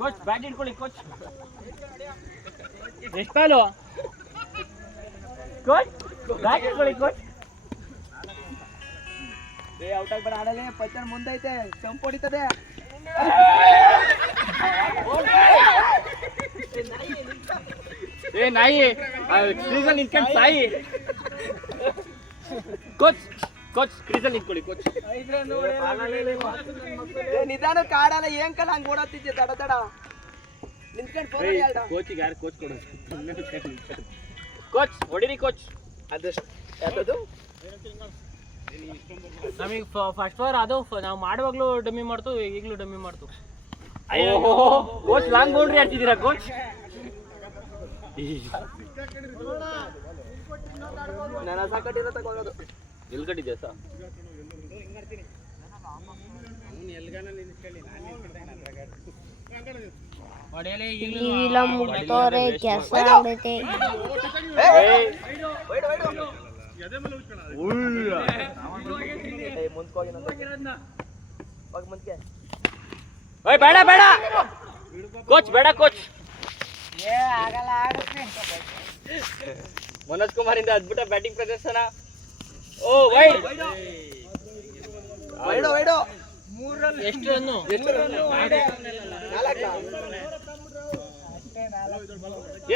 Coach bat ಇಟ್ಕೊಳ್ಳಿ coach. ಎಷ್ಟು Balu coach? Bat ಇಟ್ಕೊಳ್ಳಿ ಕೋಚ್. ಔಟ್ ಆಗ್ಬೇಡ ಆಡಲೇ. ಪಚ್ಚನ್ ಮುಂದೈತೆ, ಚಂಪ್ ಹೊಡಿತದೆ. ಏ ನಾಯಿ ಕ್ರೀಸಲ್ಲಿ ನಿಂತ್ಕೊಂಡು ಸಾಯಿ. ಕೋಚ್ ಕೋಚ್ ಕ್ರೀಸಲ್ಲಿ ನಿಂತ್ಕೊಳ್ಳಿ ಕೋಚ್. ನಿಧಾನ ಕಾಡಲ್ಲ ಏನ್ ಕಲ ಹಂಗ ಓಡಾಡ್ತಿದ್ದೆ ತಡ ತಡ ನಿಂತ್ಕೊಂಡು ಕೋಚಿಗೆ ಯಾರು ಕೋಚ್ ಕೊಡೋದು? ಕೋಚ್ ಹೊಡಿರಿ ಕೋಚ್. ಅದಷ್ಟು ಯಾವ್ದು ನಮಗೆ ಫಸ್ಟ್ ಓವರ್ ಅದು ನಾವು ಮಾಡುವಾಗ್ಲೂ ಡಮ್ಮಿ ಮಾಡ್ತು, ಈಗಲೂ ಡಮ್ಮಿ ಮಾಡ್ತು. ಕೋಚ್ ಲಾಂಗ್ ಬೌಂಡ್ರಿ ಹಾಕ್ತಿದ್ದೀರಾ ಕೋಚ್? ನಾನು ಸಾಕಟ್ಟಿರೋ ತಗೊಳ್ಳೋದು. ಎಲ್ಲಿ ಕಟ್ಟಿದ್ಯಾ ಸಾ? ಟಿವಿಲ ಮುಗ್ದೋರೆ ಕೆಲಸ ಆಗೈತೆ. ಬೇಡ ಬೇಡ ಕೋಚ್, ಬೇಡ ಕೋಚ್. ಮನೋಜ್ ಕುಮಾರ್ ಇಂದ ಅದ್ಭುತ ಬ್ಯಾಟಿಂಗ್ ಪ್ರದರ್ಶನ. ಓ ವೈಡ್. ಎಷ್ಟು ರನ್ನು?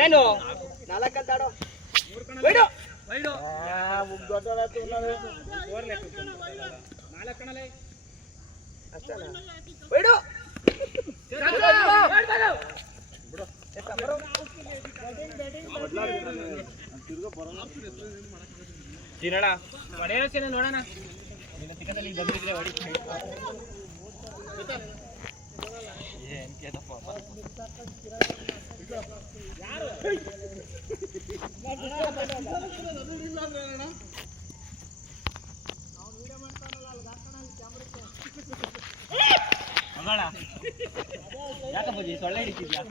ಏನು 4 ಅಂತ ಆಡೋ. ನೋಡೋಣ. ಯಾಕಪ್ಪ ಸೊಳ್ಳೆ ಹಿಡಿತಿದ್ಯಾ?